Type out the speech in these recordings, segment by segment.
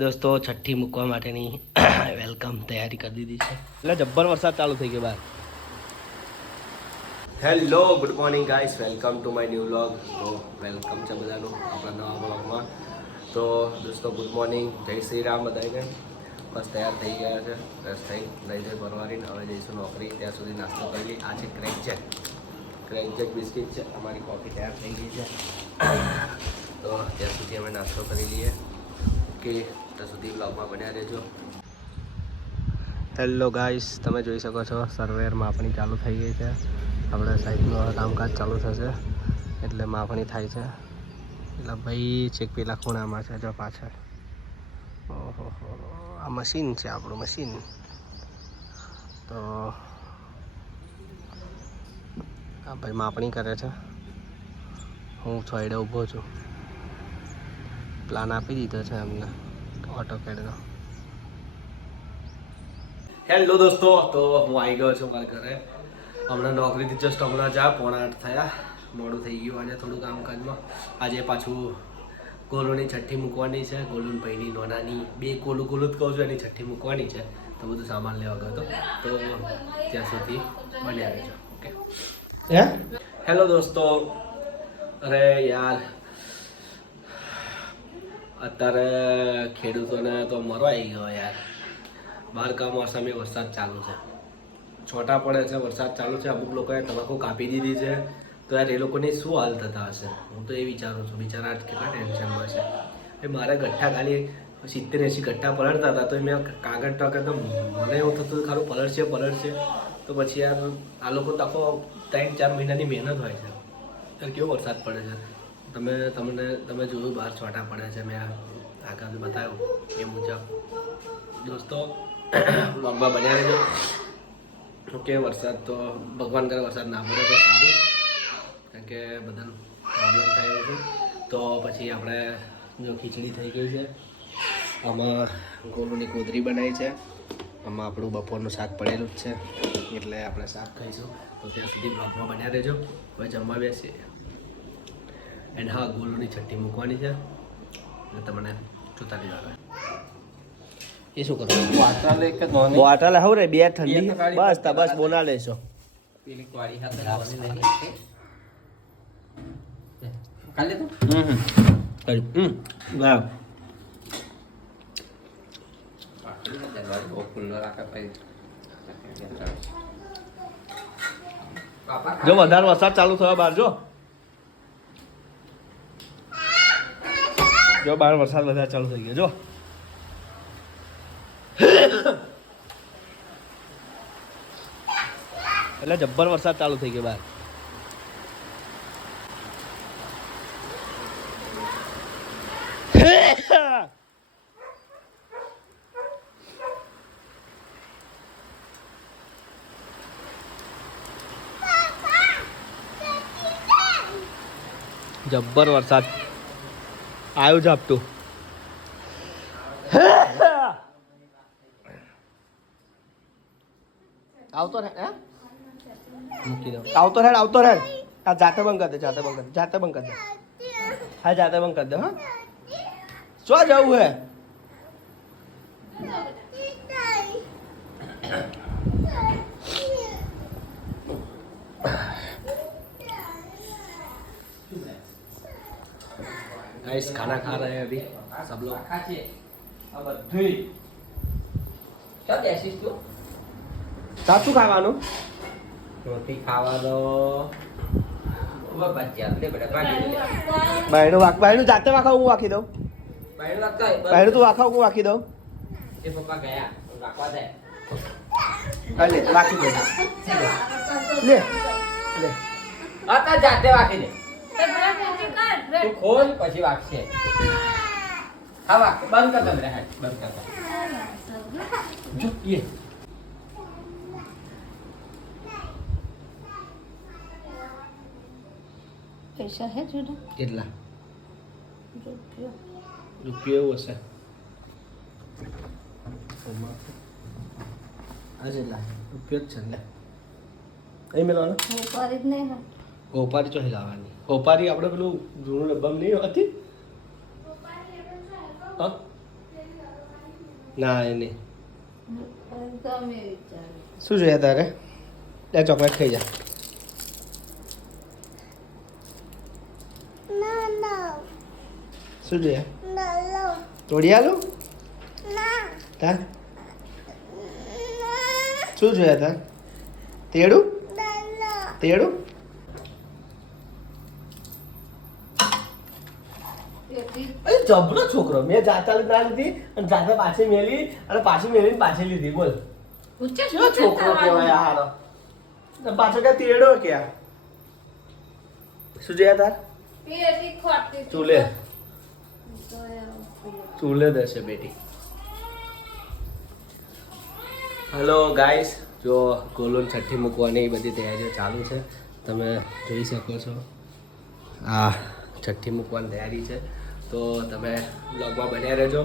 दोस्तों छठी મૂકવા માટેની વેલકમ તૈયારી કરી દીધી છે એટલે જબ્બર વરસાદ ચાલુ થઈ ગયો બહાર. Hello good morning guys, welcome to my new vlog. તો વેલકમ છે બધાનું આપણા નવા વ્લોગમાં. તો દોસ્તો ગુડ મોર્નિંગ, જય શ્રી રામ બધાને. બસ તૈયાર થઈ ગયા છે, ફ્રેશ થઈ લઈ જઈ પરવારીને હવે જઈશું નોકરી. ત્યાં સુધી નાસ્તો કરી લઈ. આ છે ક્રેન્ચેક બિસ્કિટ છે. અમારી કોફી તૈયાર થઈ ગઈ છે. તો ત્યાં સુધી અમે નાસ્તો કરી લઈએ. ઓકે, ત્યાં સુધી બ્લોગમાં બન્યા રહેજો. હેલો ગાઈસ, તમે જોઈ શકો છો સર્વેર માપણી ચાલુ થઈ ગઈ છે. આપણે સાઈડનું કામકાજ ચાલુ થશે એટલે માપણી થાય છે. એટલે ભાઈ ચેક પેલા ખૂણામાં છે જો પાછળ. ઓહો, આ મશીન છે આપણું મશીન. તો આ ભાઈ માપણી કરે છે, હું સાઈડે ઊભો છું. પ્લાન આપી દીધો છે એમને ઓટોકેડનો. હેલો દોસ્તો, તો હું આવી ગયો છું મારા ઘરે. હમણાં નોકરીથી જસ્ટ હમણાં 7:45 થયા. મોડું થઈ ગયું આજે થોડું કામકાજમાં. આજે પાછું ગોલુની છઠ્ઠી મૂકવાની છે. ગોલુન ભાઈની નોનાની બે ગોલું જ કહું છું, એની છઠ્ઠી મૂકવાની છે. તો બધું સામાન લેવા ગયો હતો. તો ત્યાં સુધી બન્યા રહેજો. ઓકે હેલો દોસ્તો. અરે યાર, અત્યારે ખેડૂતોને તો મરવા આવી ગયો યાર. બહાર મોસમે વરસાદ ચાલુ છે, છોટા પડે છે, વરસાદ ચાલુ છે. અમુક લોકોએ તમાકુ કાપી દીધી છે. તો યાર એ લોકોની શું હાલ થતા હશે, હું તો એ વિચારું છું. બિચારા કેટલા ટેન્શનમાં છે. એ મારે ગઠ્ઠા ખાલી 70-80 ગઠ્ઠા પલળતા હતા. તો મેં કાગળ ટકે તો મને એવું થતું ખારું પલળશે. તો પછી યાર આ લોકો તો આખો 3-4 મહિનાની મહેનત હોય છે. યાર કેવો વરસાદ પડે છે. તમે જોયું બહાર છોટા પડે છે. મેં આગળ બતાવ્યું એ મુજબ. દોસ્તો વ્લોગમાં બન્યા રહેજો. ઓકે, વરસાદ તો ભગવાન કરે વરસાદ ના પડે તો સારું, કારણ કે બધાને પ્રોબ્લેમ થાય છે. તો પછી આપણે જો ખીચડી થઈ ગઈ છે, આમાં ગોળની કોદરી બનાવી છે, આમાં આપણું બપોરનું શાક પડેલું જ છે, એટલે આપણે શાક ખાઈશું. તો ત્યાં સુધી બ્લોગમાં બન્યા રહેજો. હવે જમવા બેસીએ. એન્ડ હા, ગોળની છઠ્ઠી મૂકવાની છે એટલે તમને જોતા નહીં આવે. એ શું કરું? બોટલ હવે રે બે ઠંડી બસ બોના લેશો. જો વધારે વરસાદ ચાલુ થયો બહાર, જો બહાર વરસાદ વધારે ચાલુ થઈ ગયો. જો એટલે જબ્બર વરસાદ ચાલુ થઈ ગયો બહાર. જબ્બર વરસાદ આવ્યું ઝાપટું. આવતો રહે મૂકી દો. આવતો રહે. આ જાતે બંધ કરી દે. હા જાતે બંધ કરી દે. હા, શું જવું હે? गाइस खाना खा रहे हैं अभी सब लोग. સાચું ખાવાનું રોટી ખાવા દો. બાયણું જાતે વાખાવ, હું વાખી દઉં. બાયણું તું વાખાવ, હું વાખી દઉં. લે વાખી દે. લે જાતે વાખી દે. તું ખોલ પછી વાગશે. હા વાગ બંધ કર દે. બંધ કર જો ये पैसा है जोड़ा કેટલા રૂપિયો એવું હશે. આ જેટલા રૂપિયો જ છે ને અહીં મેળવાનો. व्यापारी नहीं है. હોપારી ચોહી લાવવાની. હોપારી આપણે પેલું જૂનું ડબ્બામાં નહીં હતી. હા ના એ નહીં. તમે વિચારો. શું જોઈએ તારે? લે ચોકલેટ ખાઈ જા. શું જોઈએ? તોડી આલું? તા શું જોઈએ તાર? તેડું? તેડું? અરે જબરો છોકરો. મેં જાતા ના લીધી અને જાતે પાછી મેલી અને પાછી મેલીને પાછી લીધી. બોલ કેવો છોકરો કહેવાય હારો. પાછો ક્યાં તેડો ક્યાં? શું જોઈએ તાર? ચૂલે ચૂલે દેશે બેટી. હેલો ગાઈસ, જો ગોલુન છઠ્ઠી મૂકવાની બધી તૈયારીઓ ચાલુ છે. તમે જોઈ શકો છો આ છઠ્ઠી મૂકવાની તૈયારી છે. તો તમે બ્લોગમાં બન્યા રહેજો.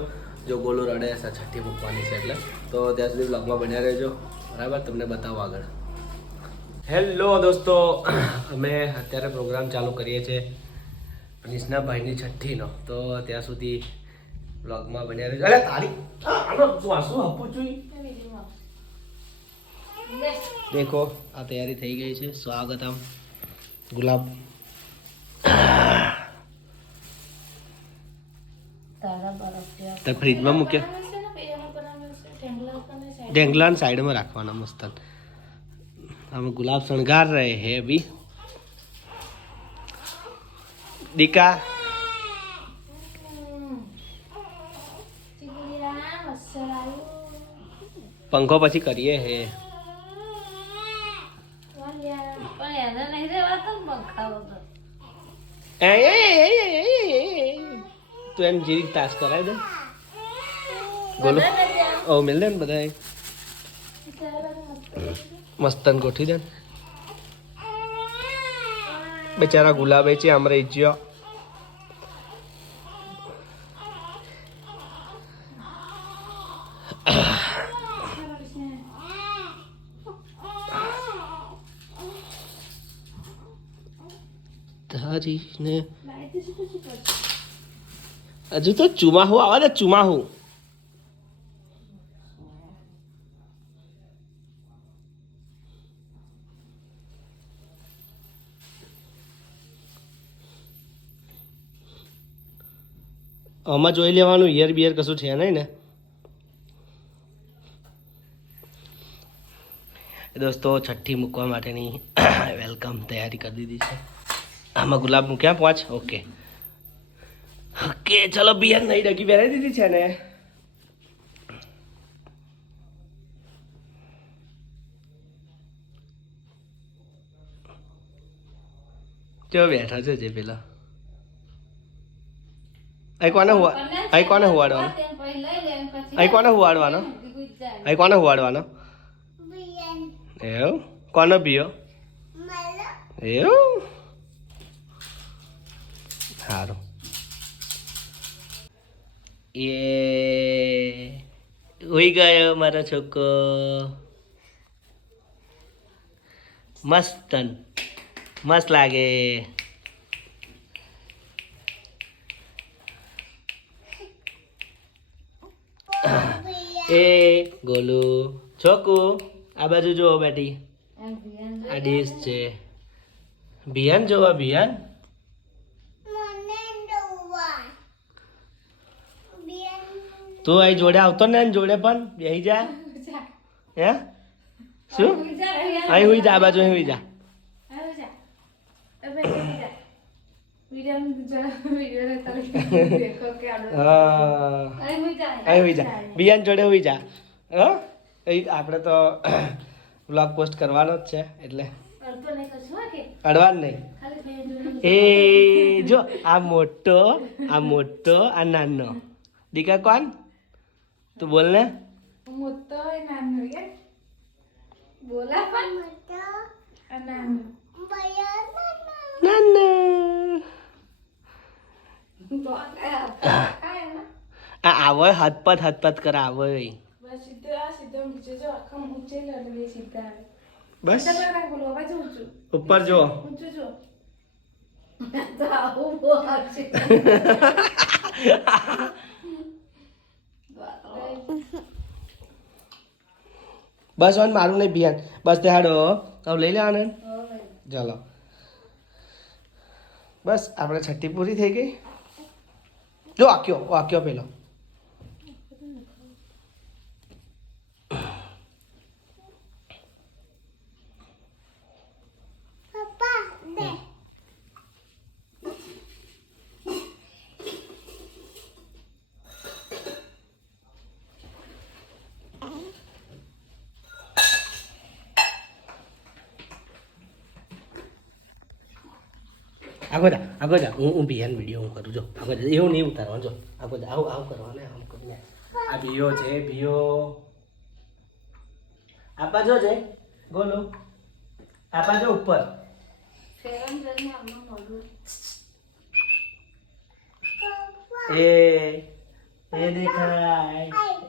જો ગોલું રડે છે છઠ્ઠી મૂકવાની છે એટલે, તો ત્યાં સુધી બ્લોગમાં બન્યા રહેજો. બરાબર, તમને બતાવો આગળ. હેલો દોસ્તો, અમે અત્યારે પ્રોગ્રામ ચાલુ કરીએ છીએ નિષ્ણાભાઈની છઠ્ઠીનો. તો ત્યાં સુધી બ્લોગમાં બન્યા રહેજો. અરે તારી આનો શું આપું છું? દેખો આ તૈયારી થઈ ગઈ છે. સ્વાગતમ ગુલાબ. તો ફ્રીજમાં મૂક્યા. ઢેંગલાને સાઈડમાં રાખવાના મસ્ત. हम गुलाब शृंगार रहे हैं अभी. દીકા પંખો પછી કરીએ હે. તું એમ જીરી તાસ કરાય દે. બોલો ઓ મિલ દે ને બધા મસ્તન ગોઠવી દે. બેચારા ગુલાબે છે આમ રહી ગયો. તારીને હજુ તો ચુમાહુ આવે ને ચુમાહુ. આમાં જોઈ લેવાનું ઈયર બિયર કશું છે નહીં ને દોસ્તો. છઠ્ઠી મૂકવા માટેની વેલકમ તૈયારી કરી દીધી છે. આમાં ગુલાબ મૂક્યા 5. ઓકે ઓકે ચલો બિયર નહીં ડગી પહેરાવી દીધી છે ને. જો બેઠા છે જે પેલા અહીં કોને હુવાડવાનો? અહીં કોને હુવાડવાનો? અહીં કોને હુવાડવાનો? એવું કોનો પીયો? એવું સારું. એ હોઈ ગયો મારો છોકરો. મસ્તન મસ્ત લાગે. એ ગોલુ છોકુ આ બાજુ જુઓ બેટી. આ ડીશ છે. બિયાન જોવા બિયાન. તું અહીં જોડે આવતો ને જોડે પણ બેસી જા. હે શું અહીં હુઈ જા. આ બાજુ અહીં હુઈ જા. બિયાન જોડે હુઈ જા. આપણે તો વ્લોગ પોસ્ટ કરવાનો જ છે એટલે અડવાન નહીં. એ જો આ મોટો આ નાનો. દીકા કોણ? તું બોલ ને. મોટો નાનો યાર બોલા પણ મોટો નાનો નાનો. આ આવો હથપત કરે આવો. બસ ઉપર જો. બસ હવે મારું નહીં બિયાન બસ તે હાડો હવે લઈ લે આનંદ ચાલો બસ આપણે છઠ્ઠી પૂરી થઈ ગઈ જો વાક્યો પેલો આગળ જા હું બિયાન વિડીયો હું કરું જો આગળ જા એવું નહીં ઉતારવાનું જો આગળ જા આવું કરવાનું આમ કરીને આ ભીયો છે ભીયો આપા જો છે ગોલો આપા જો ઉપર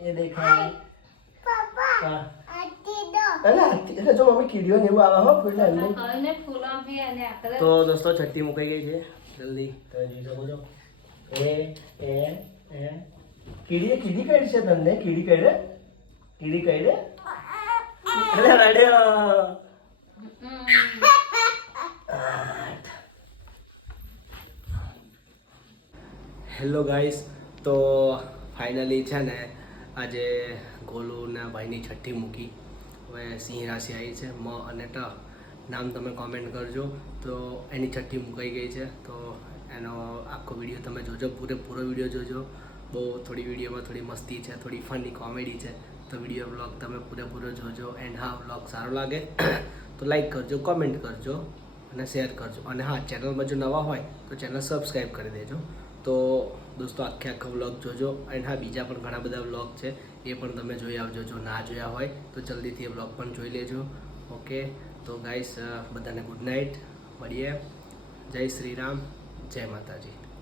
એ દેખાય હા અરે જો મમ્મી કીડીઓ ને એવું આવે હો એટલે અંદર તો દોસ્તો છઠ્ઠી મુકાઈ ગઈ છે જલ્દી તમે જોઈ શકો છો કીડી કઈ છે તમને કીડી કઈ રે અરે રડ્યો હેલો ગાઈસ તો ફાઇનલી છે ને આજે ગોલુના ભાઈની છઠ્ઠી મૂકી હવે સિંહ રાશિ આવી છે મ અને ટ નામ તમે કોમેન્ટ કરજો તો એની છઠ્ઠી મુકાઈ ગઈ છે તો એનો આખો વિડીયો તમે જોજો પૂરો વિડીયો જોજો બહુ થોડી વિડીયોમાં થોડી મસ્તી છે થોડી ફની કોમેડી છે તો વિડીયો બ્લોગ તમે પૂરેપૂરો જોજો એન્ડ હા બ્લોગ સારો લાગે તો લાઈક કરજો કોમેન્ટ કરજો અને શેર કરજો અને હા ચેનલમાં જો નવા હોય તો ચેનલ સબસ્ક્રાઈબ કરી દેજો તો દોસ્તો આખો વ્લોગ જોજો એન્ડ હા બીજા પણ ઘણા બધા વ્લોગ છે એ પણ તમે જોઈ આવજો જો ના જોયા હોય તો જલ્દીથી એ વ્લોગ પણ જોઈ લેજો ઓકે તો ગાઈસ બધાને ગુડ નાઇટ મળીએ જય શ્રી રામ જય માતાજી